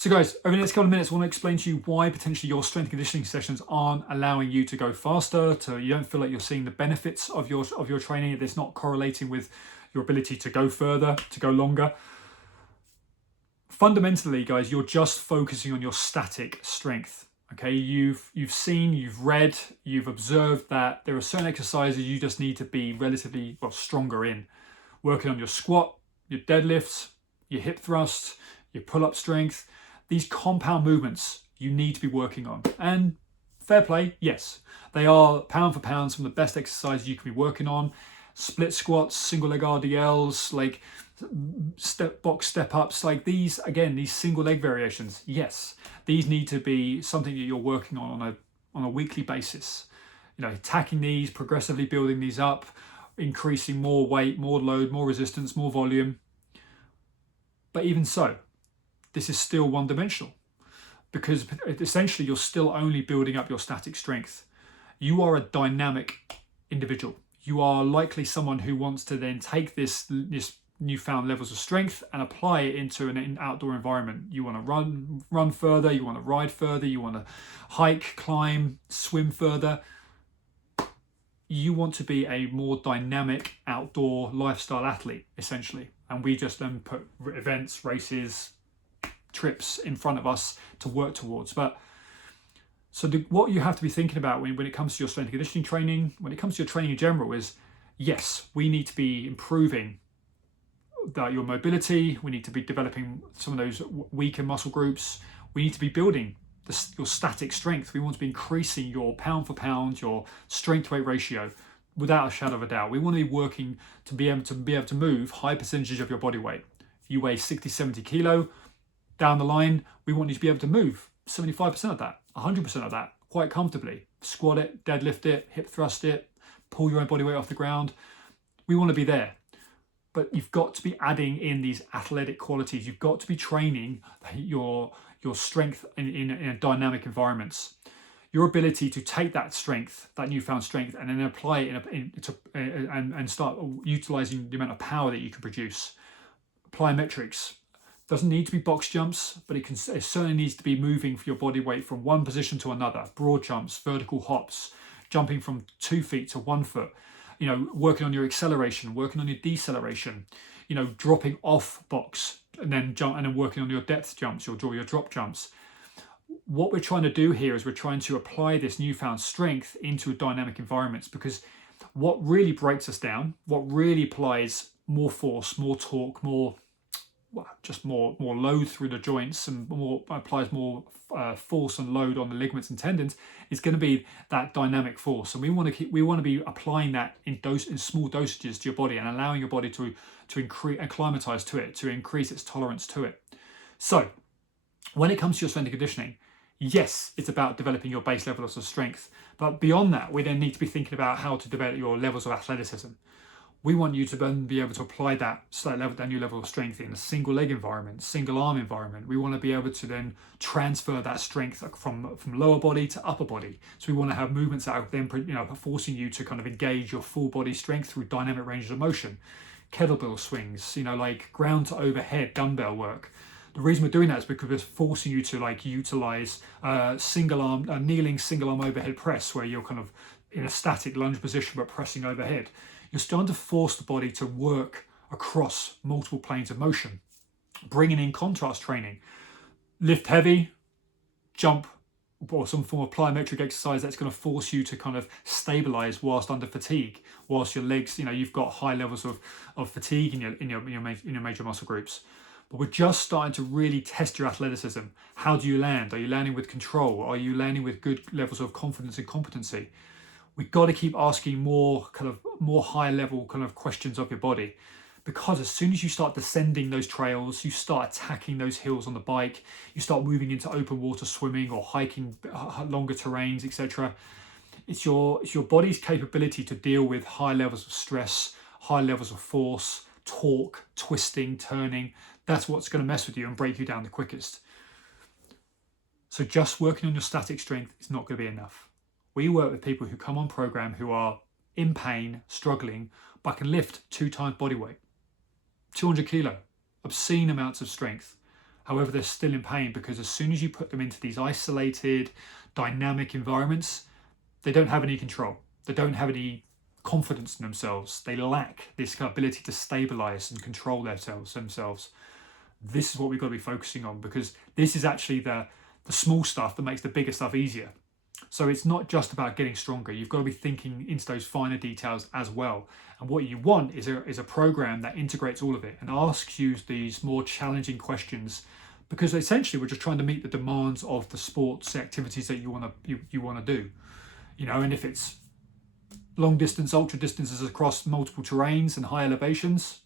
So guys, over the next couple of minutes, I want to explain to you why potentially your strength and conditioning sessions aren't allowing you to go faster, you don't feel like you're seeing the benefits of your training, it's not correlating with your ability to go further, to go longer. Fundamentally, guys, you're just focusing on your static strength. Okay, you've seen, you've read, you've observed that there are certain exercises you just need to be relatively stronger in. Working on your squat, your deadlifts, your hip thrusts, your pull-up strength. These compound movements you need to be working on. And fair play, yes, they are pound for pound some of the best exercises you can be working on. Split squats, single leg RDLs, like box step ups, like these, again, these single leg variations, yes, these need to be something that you're working on a weekly basis. You know, attacking these, progressively building these up, increasing more weight, more load, more resistance, more volume. But even so, this is still one-dimensional, because essentially you're still only building up your static strength. You are a dynamic individual. You are likely someone who wants to then take this newfound levels of strength and apply it into an outdoor environment. You want to run further, you want to ride further, you want to hike, climb, swim further. You want to be a more dynamic outdoor lifestyle athlete, essentially. And we just then put events, races, trips in front of us to work towards. But so what you have to be thinking about when it comes to your strength and conditioning training, when it comes to your training in general, is yes, we need to be improving your mobility. We need to be developing some of those weaker muscle groups. We need to be building your static strength. We want to be increasing your pound for pound, your strength to weight ratio, without a shadow of a doubt. We want to be working to be able to move high percentages of your body weight. If you weigh 60, 70 kilo, down the line, we want you to be able to move 75% of that, 100% of that, quite comfortably. Squat it, deadlift it, hip thrust it, pull your own body weight off the ground. We want to be there. But you've got to be adding in these athletic qualities. You've got to be training your strength in dynamic environments. Your ability to take that strength, that newfound strength, and then apply it and start utilizing the amount of power that you can produce. Plyometrics. Doesn't need to be box jumps, but it certainly needs to be moving for your body weight from one position to another. Broad jumps, vertical hops, jumping from 2 feet to 1 foot. You know, working on your acceleration, working on your deceleration. You know, dropping off box and then working on your depth jumps, your drop jumps. What we're trying to do here is we're trying to apply this newfound strength into dynamic environments, because what really breaks us down, what really applies more force, more torque, more load through the joints, and applies more force and load on the ligaments and tendons, is going to be that dynamic force. And we want to be applying that in small dosages to your body and allowing your body to increase, acclimatize to it, to increase its tolerance to it. So when it comes to your strength and conditioning, yes, it's about developing your base levels of strength, but beyond that, we then need to be thinking about how to develop your levels of athleticism. We want you to then be able to apply that new level of strength in a single leg environment, single arm environment. We want to be able to then transfer that strength from lower body to upper body. So we want to have movements that are then forcing you to kind of engage your full body strength through dynamic ranges of motion. Kettlebell swings, like ground to overhead dumbbell work. The reason we're doing that is because we're forcing you to utilize kneeling single arm overhead press, where you're kind of in a static lunge position but pressing overhead. You're starting to force the body to work across multiple planes of motion. Bringing in contrast training, lift heavy, jump, or some form of plyometric exercise that's going to force you to kind of stabilize whilst under fatigue, whilst your legs, you've got high levels of fatigue in your major muscle groups. But we're just starting to really test your athleticism. How do you land? Are you landing with control? Are you landing with good levels of confidence and competency? We've got to keep asking more high level kind of questions of your body, because as soon as you start descending those trails, you start attacking those hills on the bike, you start moving into open water swimming or hiking longer terrains, etc. It's your body's capability to deal with high levels of stress, high levels of force, torque, twisting, turning. That's what's going to mess with you and break you down the quickest. So just working on your static strength is not going to be enough. We work with people who come on program who are in pain, struggling, but can lift 2 times body weight, 200 kilo, obscene amounts of strength, However, they're still in pain because as soon as you put them into these isolated, dynamic environments, they don't have any control. They don't have any confidence in themselves. They lack this ability to stabilize and control themselves. This is what we've got to be focusing on, because this is actually the small stuff that makes the bigger stuff easier. So it's not just about getting stronger. You've got to be thinking into those finer details as well. And what you want is a program that integrates all of it and asks you these more challenging questions, because essentially we're just trying to meet the demands of the sports activities that you want to do. And if it's long distance, ultra distances across multiple terrains and high elevations,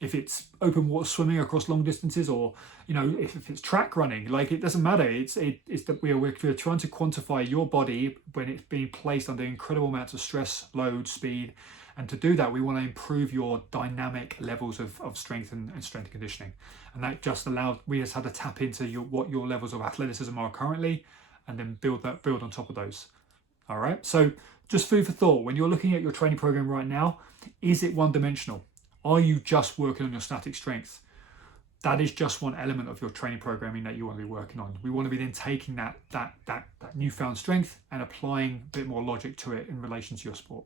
if it's open water swimming across long distances, or if it's track running, like, it doesn't matter. It's that we're trying to quantify your body when it's being placed under incredible amounts of stress, load, speed, and to do that we want to improve your dynamic levels of strength and strength and conditioning. And that just we just had to tap into what your levels of athleticism are currently, and then build on top of those. All right, so just food for thought. When you're looking at your training program right now, is it one-dimensional? Are you just working on your static strength? That is just one element of your training programming that you want to be working on. We want to be then taking that newfound strength and applying a bit more logic to it in relation to your sport.